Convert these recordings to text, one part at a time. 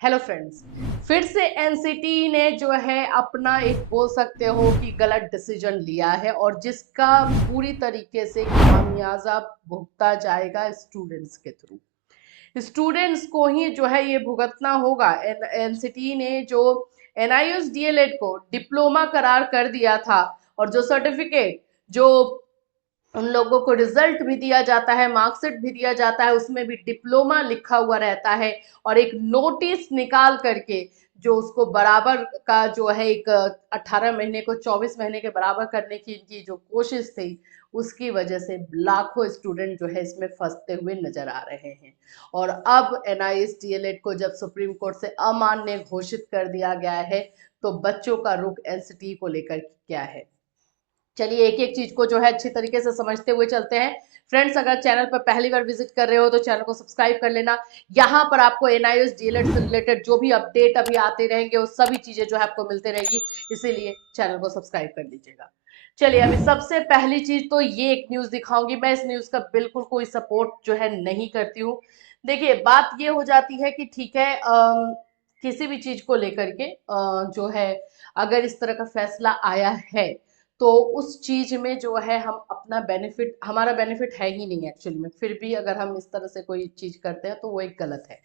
Hello friends. फिर से NCT ने जो है अपना एक बोल सकते हो कि गलत डिसीजन लिया है और जिसका पूरी तरीके से खामियाजा भुगता जाएगा स्टूडेंट्स के थ्रू। स्टूडेंट्स को ही जो है ये भुगतना होगा। एनसीटी ने जो एनआईएस डीएलएड को डिप्लोमा करार कर दिया था और जो सर्टिफिकेट जो उन लोगों को रिजल्ट भी दिया जाता है, मार्कशीट भी दिया जाता है, उसमें भी डिप्लोमा लिखा हुआ रहता है और एक नोटिस निकाल करके जो उसको बराबर का जो है एक 18 महीने को 24 महीने के बराबर करने की इनकी जो कोशिश थी, उसकी वजह से लाखों स्टूडेंट जो है इसमें फंसते हुए नजर आ रहे हैं। और अब एनआईएस डीएलएड को जब सुप्रीम कोर्ट से अमान्य घोषित कर दिया गया है, तो बच्चों का रुख एनसीटी को लेकर क्या है। चलिए एक एक चीज को जो है अच्छी तरीके से समझते हुए चलते हैं। फ्रेंड्स, अगर चैनल पर पहली बार विजिट कर रहे हो तो चैनल को सब्सक्राइब कर लेना। यहाँ पर आपको एनआईएस डीएलएड से रिलेटेड जो भी अपडेट अभी आते रहेंगे वो सभी चीजें जो है आपको मिलते रहेगी, इसीलिए चैनल को सब्सक्राइब कर लीजिएगा। चलिए अभी सबसे पहली चीज तो ये एक न्यूज दिखाऊंगी। मैं इस न्यूज का बिल्कुल कोई सपोर्ट जो है नहीं करती हूँ। देखिए बात ये हो जाती है कि ठीक है, किसी भी चीज को लेकर के जो है अगर इस तरह का फैसला आया है तो उस चीज में जो है हम अपना बेनिफिट, हमारा बेनिफिट है ही नहीं एक्चुअली में, फिर भी अगर हम इस तरह से कोई चीज करते हैं तो वो एक गलत है।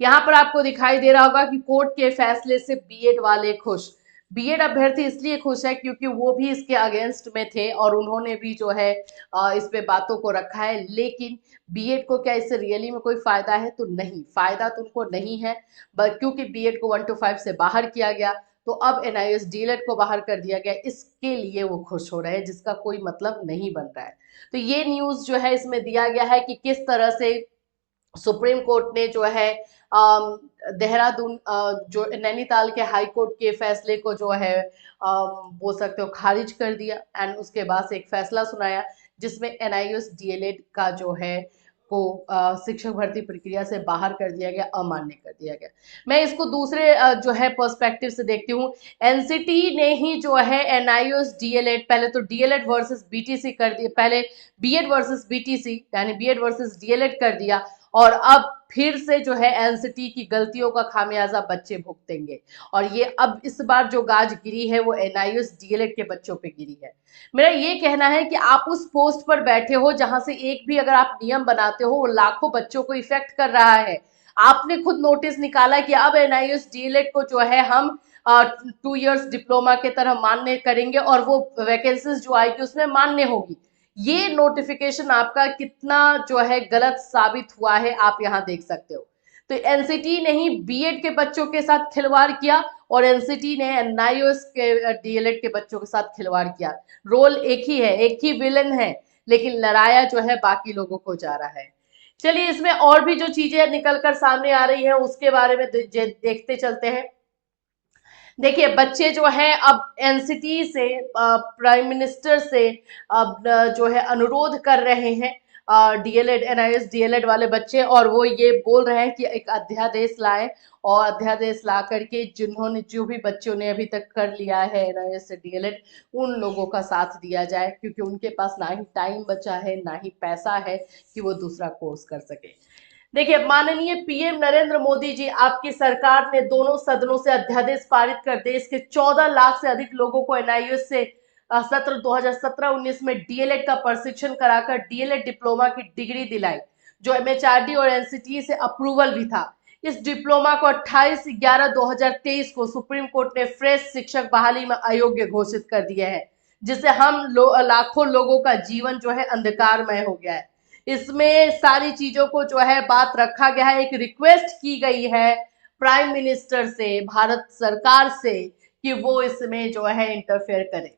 यहाँ पर आपको दिखाई दे रहा होगा कि कोर्ट के फैसले से बीएड वाले खुश। बीएड अभ्यर्थी इसलिए खुश है क्योंकि वो भी इसके अगेंस्ट में थे और उन्होंने भी जो है इस पे बातों को रखा है। लेकिन बीएड को क्या इससे रियली में कोई फायदा है? तो नहीं, फायदा तो उनको नहीं है, क्योंकि बीएड को 1 to 5 से बाहर किया गया, तो अब एनआईएस डीएलएड को बाहर कर दिया गया, इसके लिए वो खुश हो रहे हैं, जिसका कोई मतलब नहीं बन रहा है। तो ये न्यूज जो है इसमें दिया गया है कि किस तरह से सुप्रीम कोर्ट ने जो है देहरादून जो नैनीताल के हाई कोर्ट के फैसले को जो है बोल सकते हो खारिज कर दिया एंड उसके बाद से एक फैसला सुनाया जिसमें एनआईएस डीएलएड का जो है को शिक्षक भर्ती प्रक्रिया से बाहर कर दिया गया, अमान्य कर दिया गया। मैं इसको दूसरे जो है पर्सपेक्टिव से देखती हूँ। एनसीटी ने ही जो है एनआईएस डीएलएड, पहले तो डीएलएड वर्सेस बीटीसी कर दिया, पहले बीएड वर्सेस बीटीसी यानी बीएड वर्सेस डीएलएड कर दिया और अब फिर से जो है एनसीटी की गलतियों का खामियाजा बच्चे भुगतेंगे। और ये अब इस बार जो गाज गिरी है वो एनआईएस डीएलएड के बच्चों पे गिरी है। मेरा ये कहना है कि आप उस पोस्ट पर बैठे हो जहां से एक भी अगर आप नियम बनाते हो वो लाखों बच्चों को इफेक्ट कर रहा है। आपने खुद नोटिस निकाला कि अब एनआईएस डीएलएड को जो है हम 2 इयर्स डिप्लोमा के तरह मान्य करेंगे और वो वैकेंसीज जो आएगी उसमें मान्य होगी। ये नोटिफिकेशन आपका कितना जो है गलत साबित हुआ है आप यहाँ देख सकते हो। तो एनसीटी ने ही बीएड के बच्चों के साथ खिलवाड़ किया और एनसीटी ने एनआईओएस के डीएलएड के बच्चों के साथ खिलवाड़ किया। रोल एक ही है, एक ही विलन है, लेकिन लड़ाया जो है बाकी लोगों को जा रहा है। चलिए इसमें और भी जो चीजें निकल कर सामने आ रही है उसके बारे में देखते चलते हैं। देखिए बच्चे जो है अब एनसीटी से प्राइम मिनिस्टर से अब जो है अनुरोध कर रहे हैं, डीएलएड एनआईएस डीएलएड वाले बच्चे, और वो ये बोल रहे हैं कि एक अध्यादेश लाएं और अध्यादेश ला करके जिन्होंने जो भी बच्चों ने अभी तक कर लिया है एनआईएस से डीएलएड, उन लोगों का साथ दिया जाए क्योंकि उनके पास ना ही टाइम बचा है ना ही पैसा है कि वो दूसरा कोर्स कर सके। देखिए माननीय पीएम नरेंद्र मोदी जी, आपकी सरकार ने दोनों सदनों से अध्यादेश पारित कर देश के 14 लाख से अधिक लोगों को एनआईएस से सत्र 2017-19 में डीएलएड का प्रशिक्षण कराकर डीएलएड डिप्लोमा की डिग्री दिलाई, जो एमएचआरडी और एनसीटी से अप्रूवल भी था। इस डिप्लोमा को 28/11/2023 को सुप्रीम कोर्ट ने फ्रेश शिक्षक बहाली में अयोग्य घोषित कर दिया है, जिससे लाखों लोगों का जीवन जो है अंधकारमय हो गया है। इसमें सारी चीजों को जो है बात रखा गया है, एक रिक्वेस्ट की गई है प्राइम मिनिस्टर से, भारत सरकार से, कि वो इसमें जो है इंटरफेयर करे।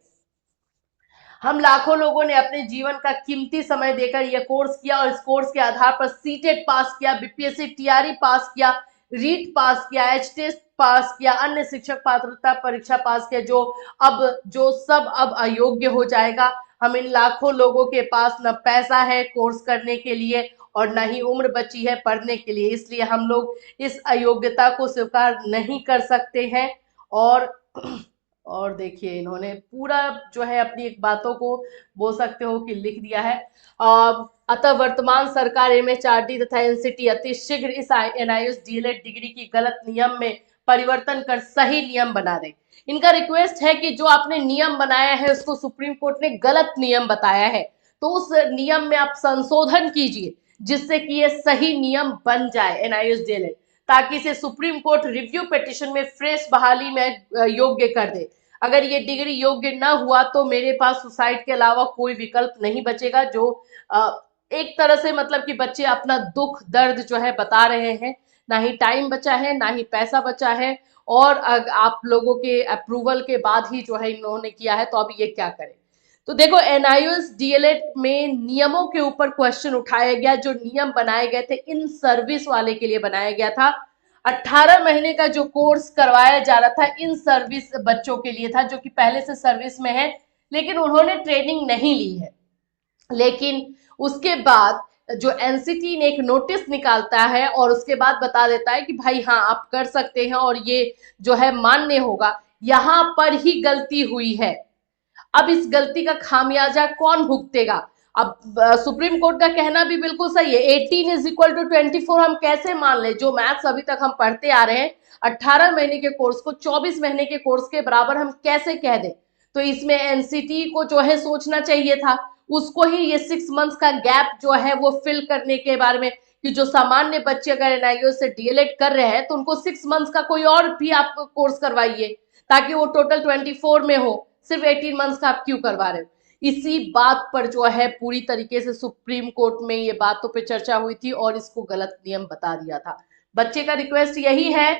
हम लाखों लोगों ने अपने जीवन का कीमती समय देकर यह कोर्स किया और इस कोर्स के आधार पर सीटेट पास किया, बीपीएससी टीआरई पास किया, रीट पास किया, एच टेस्ट पास किया, अन्य शिक्षक पात्रता परीक्षा पास किया, जो सब अब अयोग्य हो जाएगा। हम इन लाखों लोगों के पास न पैसा है कोर्स करने के लिए और न ही उम्र बची है पढ़ने के लिए, इसलिए हम लोग इस अयोग्यता को स्वीकार नहीं कर सकते हैं। और और देखिए इन्होंने पूरा जो है अपनी एक बातों को बोल सकते हो कि लिख दिया है। अतः वर्तमान सरकार एमएचआरडी तथा एनसीटी अति शीघ्र इस एनआईओएस डीएलएड डिग्री की गलत नियम में परिवर्तन कर सही नियम बना दे। इनका रिक्वेस्ट है कि जो आपने नियम बनाया है उसको सुप्रीम कोर्ट ने गलत नियम बताया है, तो उस नियम में आप संशोधन कीजिए जिससे कि ये सही नियम बन जाए एनआईओएस डीएलएड, ताकि इसे सुप्रीम कोर्ट रिव्यू पिटिशन में फ्रेश बहाली में योग्य कर दे। अगर ये डिग्री योग्य न हुआ तो मेरे पास सुसाइड के अलावा कोई विकल्प नहीं बचेगा। जो एक तरह से मतलब कि बच्चे अपना दुख दर्द जो है बता रहे हैं, ना ही टाइम बचा है ना ही पैसा बचा है, और आप लोगों के अप्रूवल के बाद ही जो है इन्होंने किया है, तो अब ये क्या करें। तो देखो एनआईओएस डीएलएड में नियमों के ऊपर क्वेश्चन उठाया गया। जो नियम बनाए गए थे इन सर्विस वाले के लिए बनाया गया था। 18 महीने का जो कोर्स करवाया जा रहा था इन सर्विस बच्चों के लिए था, जो कि पहले से सर्विस में है लेकिन उन्होंने ट्रेनिंग नहीं ली है। लेकिन उसके बाद जो एनसीटी ने एक नोटिस निकालता है और उसके बाद बता देता है कि भाई हाँ आप कर सकते हैं और ये जो है मान्य होगा, यहां पर ही गलती हुई है। अब इस गलती का खामियाजा कौन भुगतेगा। अब सुप्रीम कोर्ट का कहना भी बिल्कुल सही है, 18 इज इक्वल टू 24 हम कैसे मान ले। जो मैथ्स अभी तक हम पढ़ते आ रहे हैं 18 महीने के कोर्स को 24 महीने के कोर्स के बराबर हम कैसे कह दें। तो इसमें एनसीटी को जो है सोचना चाहिए था, उसको ही ये 6 मंथ्स का गैप जो है वो फिल करने के बारे में, कि जो सामान्य बच्चे अगर एनआईओ से डीएलएड कर रहे हैं तो उनको 6 मंथ्स का कोई और भी आप कोर्स करवाइए ताकि वो टोटल 24 में हो, सिर्फ 18 मंथ्स का आप क्यों करवा रहे हो। इसी बात पर जो है पूरी तरीके से सुप्रीम कोर्ट में ये बातों पे चर्चा हुई थी और इसको गलत नियम बता दिया था। बच्चे का रिक्वेस्ट यही है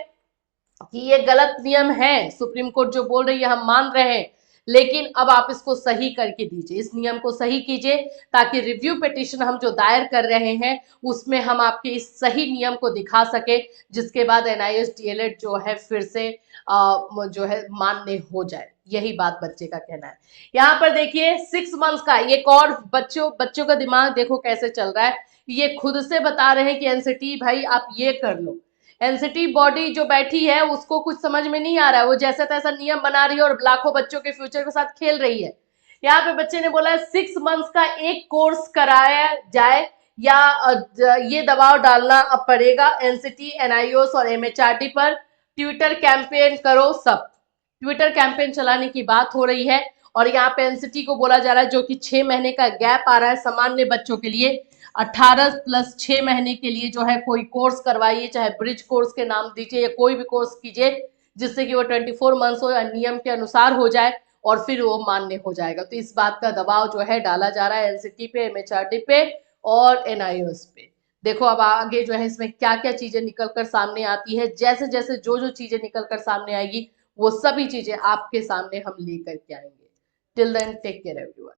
कि ये गलत नियम है, सुप्रीम कोर्ट जो बोल रही है हम मान रहे हैं, लेकिन अब आप इसको सही करके दीजिए, इस नियम को सही कीजिए ताकि रिव्यू पिटिशन हम जो दायर कर रहे हैं उसमें हम आपके इस सही नियम को दिखा सके, जिसके बाद एनआईओएस डीएलएड जो है फिर से जो है मान्य हो जाए। यही बात बच्चे का कहना है। यहाँ पर देखिए 6 मंथ्स का एक और बच्चों का दिमाग देखो कैसे चल रहा है। ये खुद से बता रहे हैं कि एनसीटी भाई आप ये कर लो। एनसीटी बॉडी जो बैठी है उसको कुछ समझ में नहीं आ रहा है, वो जैसा तैसा नियम बना रही है और लाखों बच्चों के फ्यूचर के साथ खेल रही है। यहाँ पे बच्चे ने बोला है 6 मंथ्स का एक कोर्स कराया जाए या ये दबाव डालना अब पड़ेगा एनसीटी एनआईओएस और एमएचआरडी पर। ट्विटर कैंपेन करो सब, ट्विटर कैंपेन चलाने की बात हो रही है। और यहाँ पे एनसीटी को बोला जा रहा है जो कि 6 महीने का गैप आ रहा है सामान्य बच्चों के लिए, 18 प्लस 6 महीने के लिए जो है कोई कोर्स करवाइए, चाहे ब्रिज कोर्स के नाम दीजिए या कोई भी कोर्स कीजिए जिससे कि वो 24 मंथ्स हो या नियम के अनुसार हो जाए और फिर वो मान्य हो जाएगा। तो इस बात का दबाव जो है डाला जा रहा है एनसीटी पे, एमएचआरडी पे और एनआईओएस पे। देखो अब आगे जो है इसमें क्या क्या चीजें निकल कर सामने आती है, जैसे जैसे जो जो चीजें निकल कर सामने आएगी वो सभी चीजें आपके सामने हम लेकर के आएंगे। Till then take care everyone.